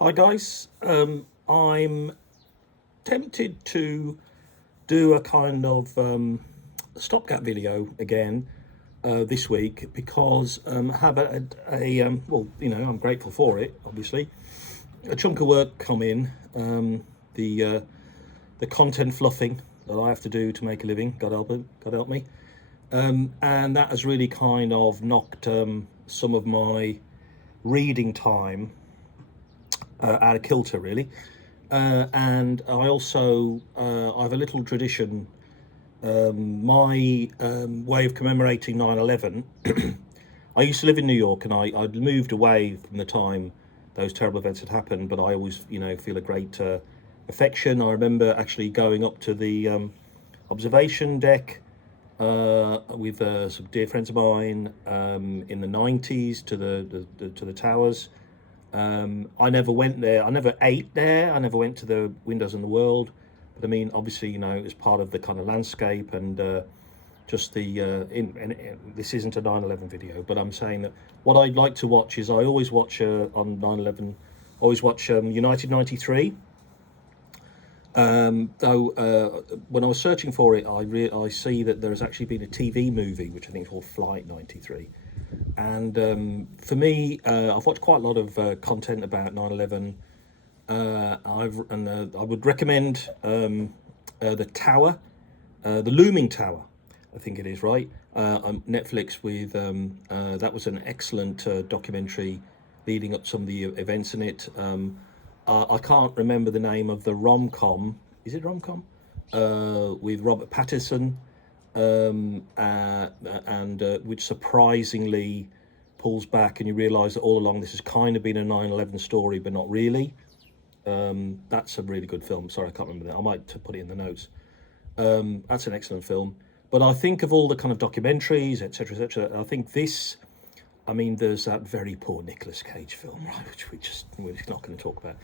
Hi guys, I'm tempted to do a kind of stopgap video again this week because I have well, I'm grateful for it, obviously. A chunk of work come in, the content fluffing that I have to do to make a living, God help me. And that has really kind of knocked some of my reading time out of kilter, really. And I also I have a little tradition. My way of commemorating 9/11. I used to live in New York, and I'd moved away from the time those terrible events had happened. But I always, feel a great affection. I remember actually going up to the observation deck with some dear friends of mine in the 90s to the towers. I never went there. I never ate there. I never went to the Windows in the World. But I mean, obviously, it was part of the kind of landscape and just the. This isn't a 9/11 video, but I'm saying that what I'd like to watch is I always watch on 9/11. I always watch United 93. Though when I was searching for it, I see that there has actually been a TV movie which I think is called Flight 93. And for me, I've watched quite a lot of content about 9/11. I would recommend the Tower, the Looming Tower, I think it is, right? On Netflix with that was an excellent documentary leading up to some of the events in it. I can't remember the name of the rom-com. Is it rom-com? With Robert Pattinson, and which surprisingly pulls back, and you realise that all along this has kind of been a 9/11 story, but not really. That's a really good film. Sorry, I can't remember that. I might put it in the notes. That's an excellent film. But I think of all the kind of documentaries, etc., etc. I think this. I mean, there's that very poor Nicolas Cage film, right, which we're just not going to talk about.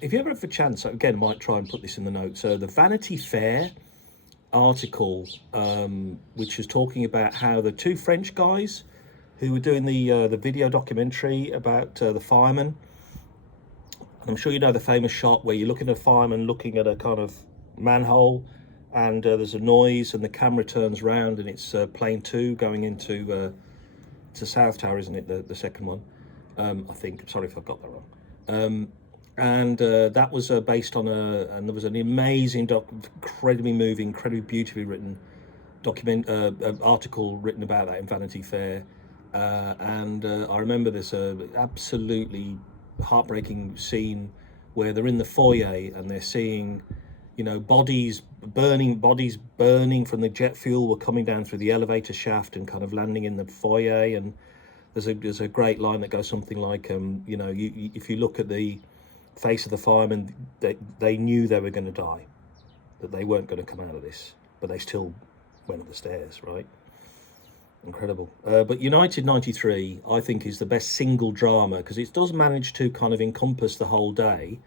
If you ever have a chance, again, I might try and put this in the notes. The Vanity Fair article, which was talking about how the two French guys who were doing the video documentary about the firemen. And I'm sure you know the famous shot where you're looking at a fireman looking at a kind of manhole, and there's a noise, and the camera turns round, and it's plane 2 going into to South Tower, isn't it? The second one, I think. Sorry if I've got that wrong. And that was based on and there was an amazing incredibly moving, incredibly beautifully written article written about that in Vanity Fair. And I remember this absolutely heartbreaking scene where they're in the foyer and they're seeing, bodies burning from the jet fuel were coming down through the elevator shaft and kind of landing in the foyer. And there's a great line that goes something like, if you look at the face of the firemen, they knew they were going to die, that they weren't going to come out of this, but they still went up the stairs, right? Incredible. But United 93, I think, is the best single drama because it does manage to kind of encompass the whole day,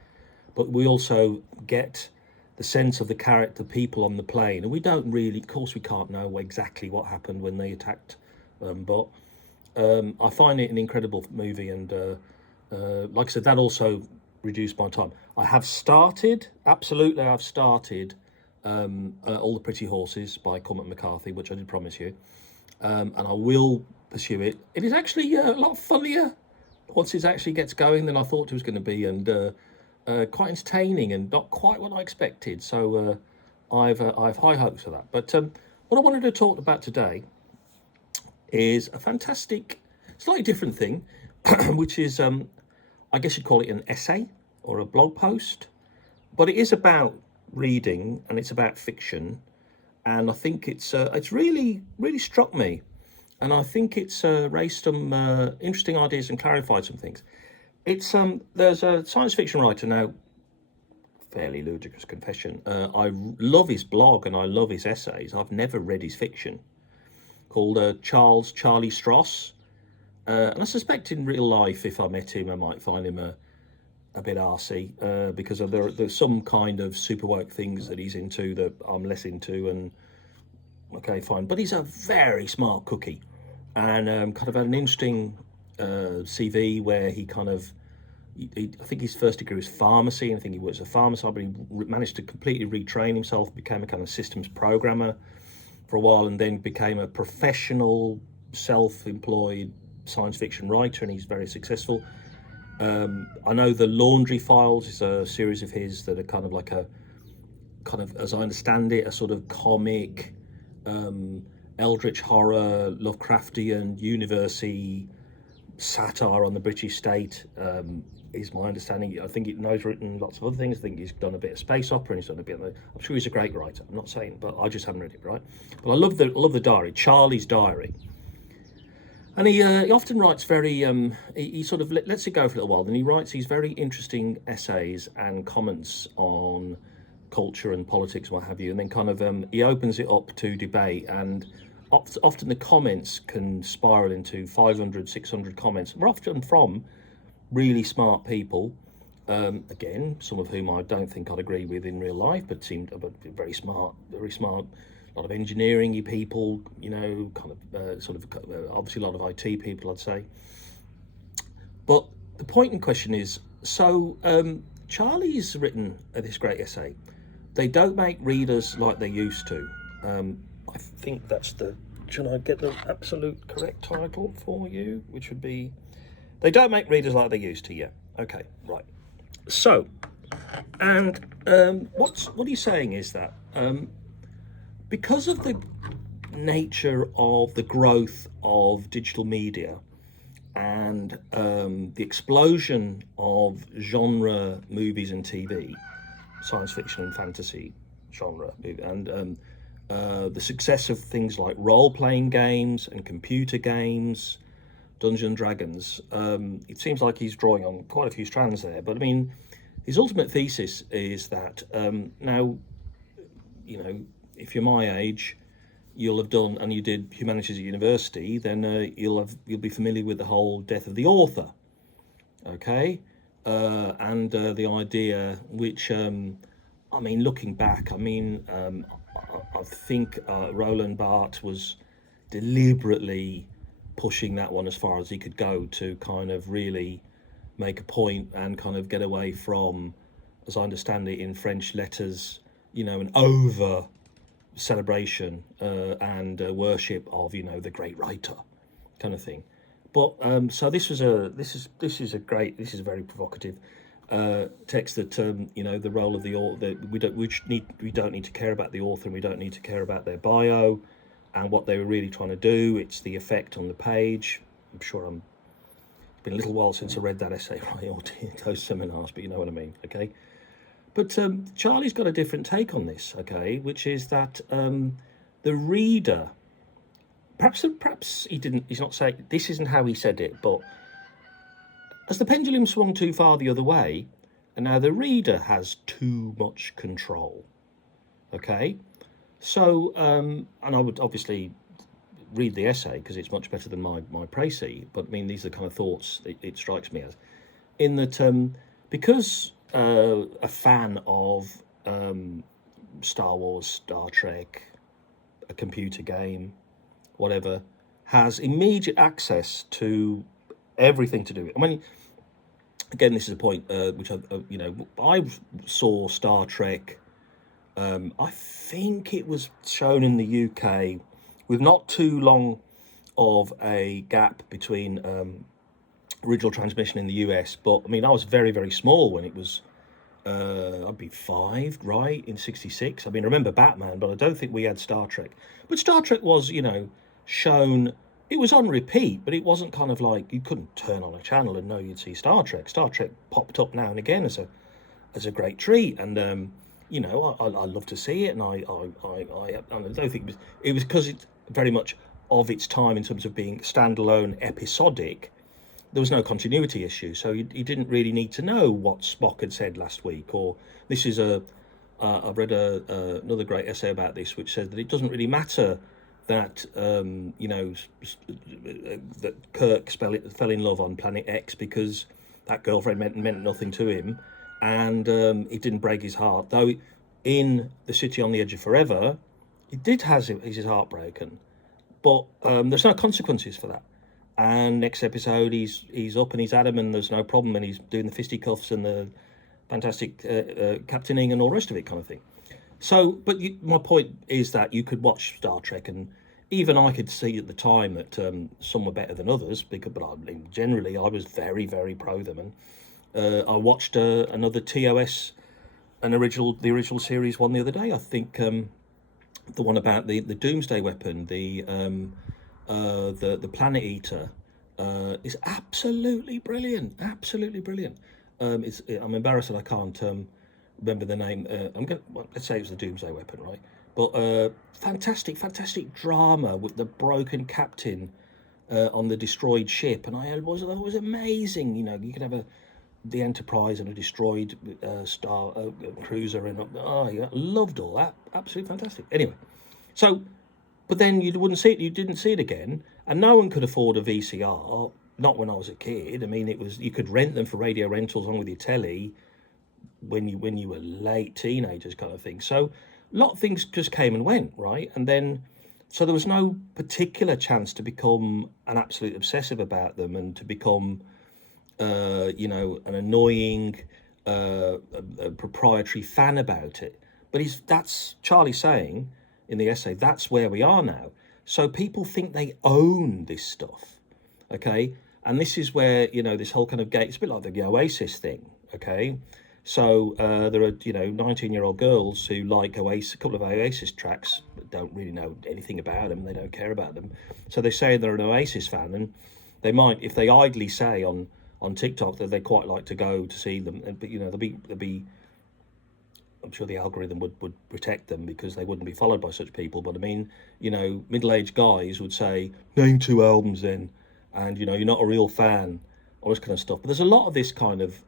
but we also get the sense of the character people on the plane. And we don't really, of course, we can't know exactly what happened when they attacked but I find it an incredible movie. And like I said, that also reduced my time. I've started All the Pretty Horses by Cormac McCarthy, which I did promise you. And I will pursue it. It is actually a lot funnier once it actually gets going than I thought it was going to be, and quite entertaining and not quite what I expected. So I've high hopes for that. But what I wanted to talk about today is a fantastic, slightly different thing, which is, I guess you'd call it an essay or a blog post, but it is about reading and it's about fiction. And I think it's really struck me, and I think it's raised some interesting ideas and clarified some things. It's there's a science fiction writer now, fairly ludicrous confession. I love his blog and I love his essays. I've never read his fiction, called Charlie Stross, and I suspect in real life, if I met him, I might find him a bit arsey because there's some kind of super woke things that he's into that I'm less into, and okay, fine. But he's a very smart cookie, and kind of had an interesting CV where he kind of I think his first degree was pharmacy, and I think he worked as a pharmacist, but he managed to completely retrain himself, became a kind of systems programmer for a while, and then became a professional, self-employed science fiction writer, and he's very successful. I know the Laundry Files is a series of his that are kind of like a, kind of, as I understand it, a sort of comic, eldritch horror, Lovecraftian, university satire on the British state, is my understanding. I think he's written lots of other things. I think he's done a bit of space opera, and he's done a bit of, I'm sure he's a great writer. I'm not saying, but I just haven't read it, right? But I love the diary, Charlie's Diary. And he often writes very, he sort of lets it go for a little while, then he writes these very interesting essays and comments on culture and politics and what have you, and then kind of he opens it up to debate, and often the comments can spiral into 500, 600 comments. We're often from really smart people, again, some of whom I don't think I'd agree with in real life, but seemed very smart, a lot of engineering-y people, you know, kind of obviously a lot of IT people, I'd say. But the point in question is, so Charlie's written this great essay. They don't make readers like they used to. I think that's the, should I get the absolute correct title for you? Which would be, they don't make readers like they used to, yeah. Okay, right. So, and what he's saying is that because of the nature of the growth of digital media and the explosion of genre movies and TV, science fiction and fantasy genre, and the success of things like role-playing games and computer games, Dungeons and Dragons, it seems like he's drawing on quite a few strands there. But I mean, his ultimate thesis is that now, you know, if you're my age, you'll have done, and you did humanities at university, then you'll be familiar with the whole death of the author, okay, and the idea, which I mean, looking back, I mean, I think Roland Barthes was deliberately pushing that one as far as he could go to kind of really make a point and kind of get away from, as I understand it in French letters, you know, an over celebration and worship of, you know, the great writer kind of thing. But so this is a very provocative text that you know, the role of the author, we don't need to care about the author, and we don't need to care about their bio and what they were really trying to do. It's the effect on the page. I'm sure it's been a little while since I read that essay, right, or those seminars, but you know what I mean, okay? But Charlie's got a different take on this, okay, which is that the reader, perhaps he's not saying, this isn't how he said it, but as the pendulum swung too far the other way, and now the reader has too much control, okay? So, and I would obviously read the essay because it's much better than my précis, but I mean, these are the kind of thoughts it strikes me as, in that because a fan of Star Wars, Star Trek, a computer game, whatever, has immediate access to everything to do it. I mean, again, this is a point which I saw Star Trek. I think it was shown in the UK with not too long of a gap between original transmission in the US. But I mean, I was very, very small when it was. I'd be 5, right, in '66. I mean, I remember Batman, but I don't think we had Star Trek. But Star Trek was, you know, shown. It was on repeat, but it wasn't kind of like you couldn't turn on a channel and know you'd see Star Trek. Star Trek popped up now and again as a great treat, and you know, I love to see it, and I don't think it was because it's very much of its time in terms of being standalone, episodic. There was no continuity issue, so you didn't really need to know what Spock had said last week. Or this is I've read another great essay about this, which says that it doesn't really matter that you know, that Kirk fell in love on Planet X because that girlfriend meant nothing to him, and it didn't break his heart. Though in The City on the Edge of Forever, it did have his heart broken, but there's no consequences for that. and next episode he's up and he's at him and there's no problem and he's doing the fisticuffs and the fantastic captaining and all the rest of it kind of thing. So, but my point is that you could watch Star Trek, and even I could see at the time that some were better than others. But I mean, generally, I was very, very pro them. And I watched another TOS, the original series one the other day. I think the one about the Doomsday weapon, the Planet Eater, is absolutely brilliant. Absolutely brilliant. I'm embarrassed that I can't remember the name. Let's say it was the Doomsday weapon, right? But fantastic drama with the broken captain on the destroyed ship, and I was amazing. You know, you could have the Enterprise and a destroyed star cruiser, and yeah, loved all that. Absolutely fantastic. Anyway, so but then you didn't see it again, and no one could afford a VCR. Not when I was a kid. I mean, you could rent them for radio rentals on with your telly when you were late teenagers kind of thing. So a lot of things just came and went, right? And then so there was no particular chance to become an absolute obsessive about them and to become an annoying a proprietary fan about it. But that's Charlie saying in the essay, that's where we are now. So people think they own this stuff, okay? And this is where, this whole kind of it's a bit like the Oasis thing, okay? So there are, 19-year-old girls who like a couple of Oasis tracks, but don't really know anything about them. They don't care about them. So they say they're an Oasis fan, and they might, if they idly say on TikTok that they quite like to go to see them, but they'll be. I'm sure the algorithm would protect them because they wouldn't be followed by such people. But I mean, middle-aged guys would say, name 2 albums then, and you're not a real fan, all this kind of stuff. But there's a lot of this kind of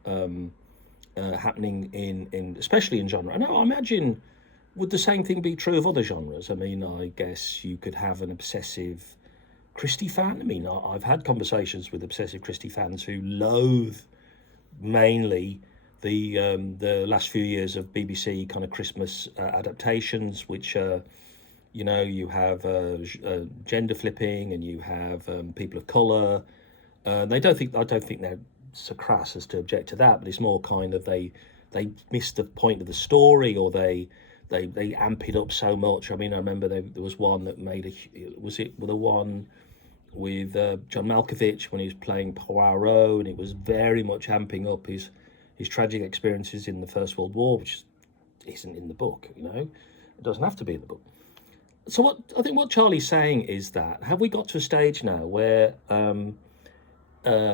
happening in especially in genre. And I imagine, would the same thing be true of other genres? I mean, I guess you could have an obsessive Christie fan. I mean, I've had conversations with obsessive Christie fans who loathe mainly the last few years of BBC kind of Christmas adaptations, which you have gender flipping and you have people of colour. I don't think they're so crass as to object to that, but it's more kind of they miss the point of the story, or they amp it up so much. I mean, I remember there was one that made was it the one with John Malkovich when he was playing Poirot, and it was very much amping up his tragic experiences in the First World War, which isn't in the book. It doesn't have to be in the book. So I think what Charlie's saying is that, have we got to a stage now where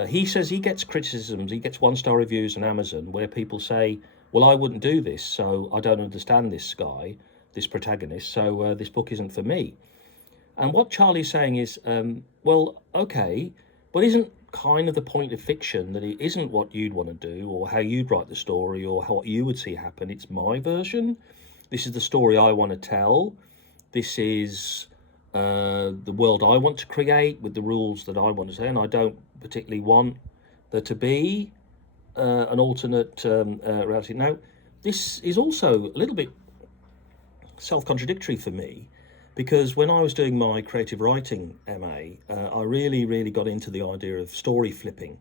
he says he gets criticisms, he gets 1-star reviews on Amazon where people say, well, I wouldn't do this, so I don't understand this guy, this protagonist, so this book isn't for me. And what Charlie's saying is, well, okay, but isn't kind of the point of fiction that it isn't what you'd want to do or how you'd write the story or what you would see happen? It's my version. This is the story I want to tell. This is the world I want to create with the rules that I want to say, and I don't particularly want there to be an alternate reality. Now, this is also a little bit self-contradictory for me, because when I was doing my creative writing MA, I really got into the idea of story flipping,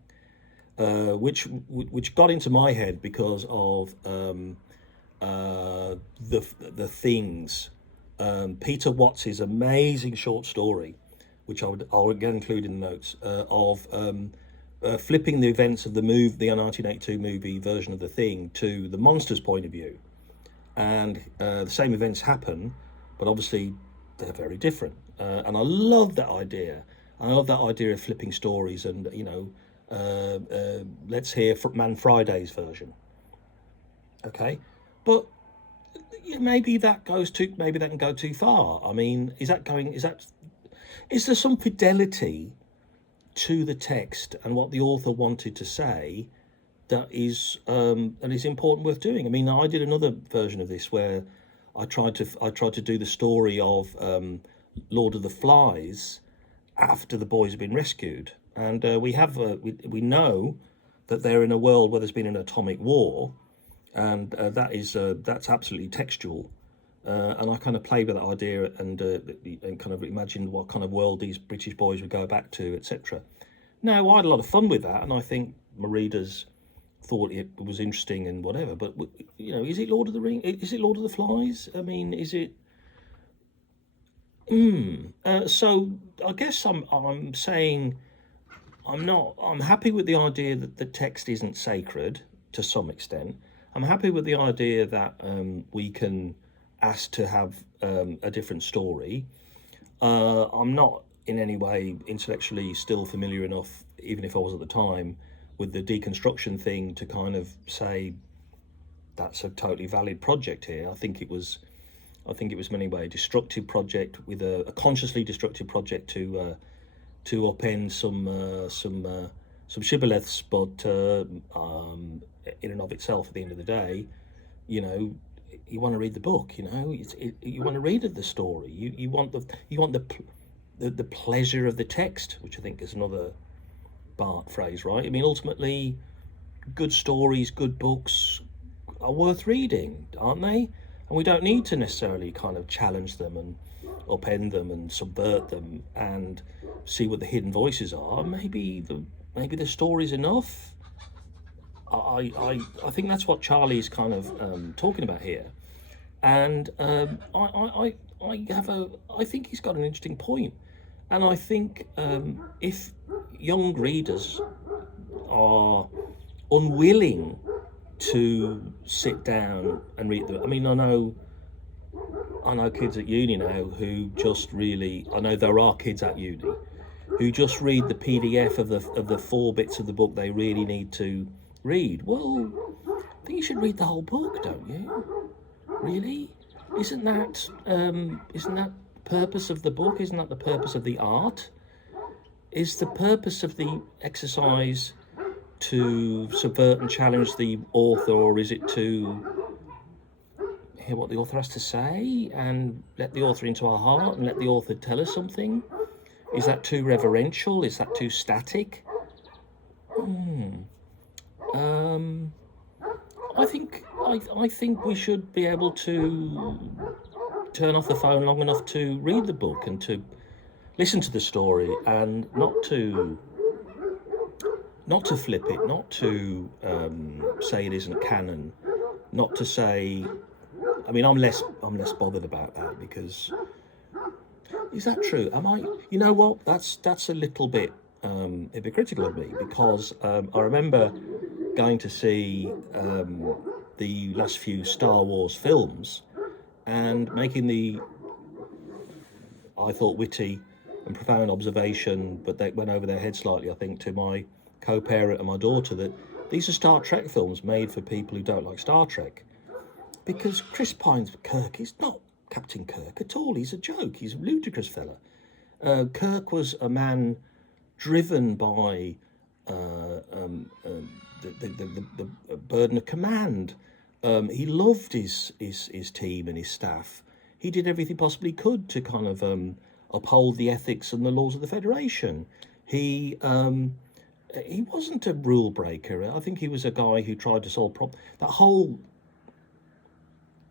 which got into my head because of the things. Peter Watts's amazing short story, which I'll again include in the notes, of flipping the events of the 1982 movie version of The Thing to the monster's point of view, and the same events happen, but obviously they're very different. And I love that idea. I love that idea of flipping stories, and let's hear Man Friday's version. Okay, but maybe that can go too far. I mean, is there some fidelity to the text and what the author wanted to say that is important, worth doing? I mean, I did another version of this where I tried to do the story of Lord of the Flies after the boys have been rescued, and we know that they're in a world where there's been an atomic war, and that's absolutely textual. And I kind of played with that idea and kind of imagined what kind of world these British boys would go back to, etc. Now, I had a lot of fun with that, and I think my readers thought it was interesting and whatever. But is it Lord of the Ring? Is it Lord of the Flies? I mean, is it? So I guess I'm saying I'm happy with the idea that the text isn't sacred to some extent. I'm happy with the idea that we can ask to have a different story. I'm not in any way intellectually still familiar enough, even if I was at the time, with the deconstruction thing to kind of say that's a totally valid project here. I think it was in many ways a destructive project with a consciously destructive project to upend some shibboleths, but in and of itself, at the end of the day, you want to read the book. You want to read the story. You want the pleasure of the text, which I think is another Bart phrase, right? I mean, ultimately, good stories, good books are worth reading, aren't they? And we don't need to necessarily kind of challenge them and upend them and subvert them and see what the hidden voices are. Maybe the story's enough. I think that's what Charlie's kind of talking about here, and I think he's got an interesting point, and I think if young readers are unwilling to sit down and read them, I mean, I know kids at uni now who just really, I know there are kids at uni who just read the PDF of the 4 bits of the book they really need to read. Well, I think you should read the whole book, don't you? Really? Isn't that the purpose of the book? Isn't that the purpose of the art? Is the purpose of the exercise to subvert and challenge the author, or is it to hear what the author has to say and let the author into our heart and let the author tell us something? Is that too reverential? Is that too static? I think we should be able to turn off the phone long enough to read the book and to listen to the story, and not to flip it, not to say it isn't canon, not to say. I mean, I'm less bothered about that, because is that true? Am I? You know what? That's a little bit hypocritical of me, because I remember going to see the last few Star Wars films and making the, I thought, witty and profound observation, but they went over their head slightly, I think, to my co-parent and my daughter, that these are Star Trek films made for people who don't like Star Trek. Because Chris Pine's Kirk is not Captain Kirk at all. He's a joke. He's a ludicrous fella. Kirk was a man driven by the burden of command. He loved his team and his staff. He did everything possible he could to kind of uphold the ethics and the laws of the Federation. He wasn't a rule breaker. I think he was a guy who tried to solve problems. That whole,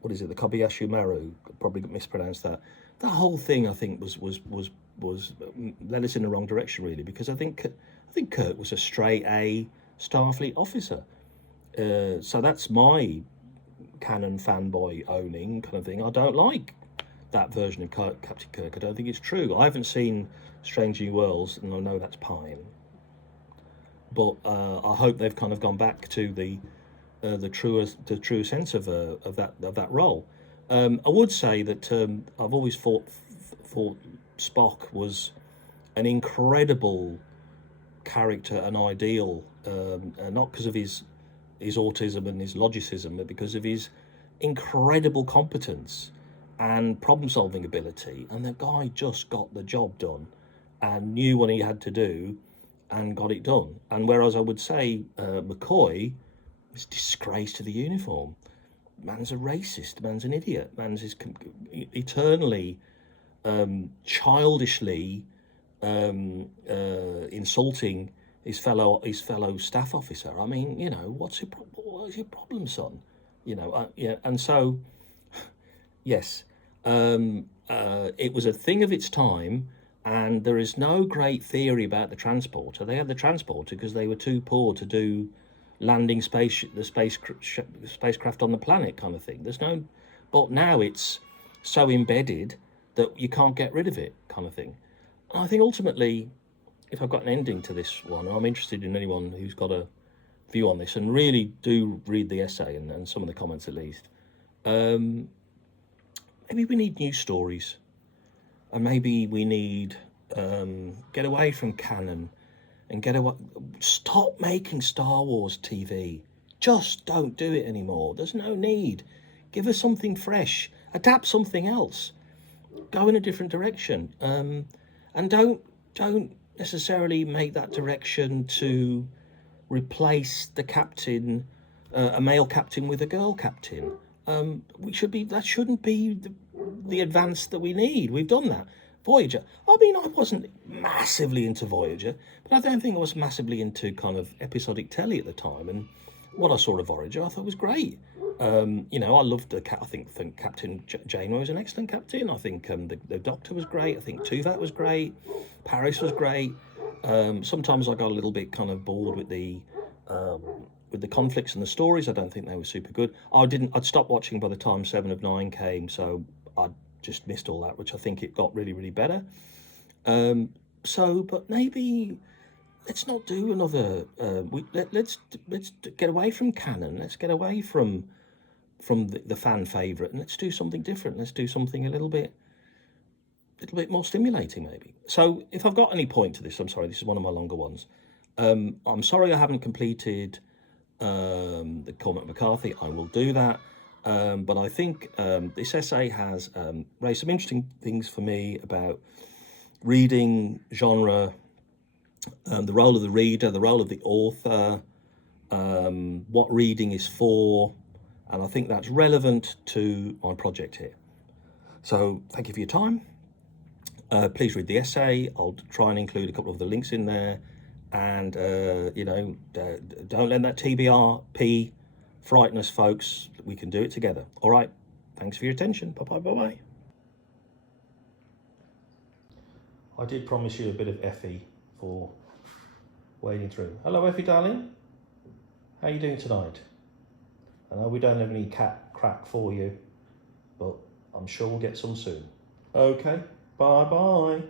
what is it, the Kobayashi Maru, probably mispronounced that. That whole thing, I think, was led us in the wrong direction, really, because I think Kirk was a straight A Starfleet officer. So that's my canon fanboy owning kind of thing. I don't like that version of Captain Kirk. I don't think it's true. I haven't seen Strange New Worlds, and I know that's Pine. But I hope they've kind of gone back to the true sense of that role. I would say that I've always thought Spock was an incredible character and ideal, not because of his autism and his logicism, but because of his incredible competence and problem-solving ability. And the guy just got the job done and knew what he had to do and got it done. And whereas I would say McCoy is a disgrace to the uniform. Man's a racist. Man's an idiot. Man's eternally, childishly insulting his fellow staff officer. I mean, what's your problem, son? Yeah. And so Yes, it was a thing of its time, and there is no great theory about the transporter. They had the transporter because they were too poor to do landing spacecraft on the planet kind of thing. There's no, but now it's so embedded that you can't get rid of it kind of thing. And I think ultimately, if I've got an ending to this one, I'm interested in anyone who's got a view on this, and really do read the essay and some of the comments at least. Maybe we need new stories, and maybe we need get away from canon and get away. Stop making Star Wars TV. Just don't do it anymore. There's no need. Give us something fresh. Adapt something else. Go in a different direction. And don't necessarily make that direction to replace the captain, a male captain with a girl captain. That shouldn't be the advance that we need. We've done that. Voyager. I mean, I wasn't massively into Voyager, but I don't think I was massively into kind of episodic telly at the time. And what I saw of Voyager, I thought was great. I loved I think Captain Janeway was an excellent captain. I think the Doctor was great. I think Tuvok was great. Paris was great. Sometimes I got a little bit kind of bored with the conflicts and the stories. I don't think they were super good. I'd stopped watching by the time 7 of 9 came, so I just missed all that, which I think it got really, really better. But maybe let's not do another. Let's get away from canon. Let's get away from the fan favorite, and let's do something different. Let's do something a little bit more stimulating, maybe. So if I've got any point to this, I'm sorry. This is one of my longer ones. I'm sorry I haven't completed the Cormac McCarthy. I will do that. But I think this essay has raised some interesting things for me about reading, genre, the role of the reader, the role of the author, what reading is for, and I think that's relevant to my project here. So thank you for your time. Please read the essay. I'll try and include a couple of the links in there. And, don't let that TBRP frighten us, folks. We can do it together. All right. Thanks for your attention. Bye-bye, bye-bye. I did promise you a bit of Effy for wading through. Hello, Effy, darling. How are you doing tonight? I know we don't have any cat crack for you, but I'm sure we'll get some soon. Okay. Bye-bye.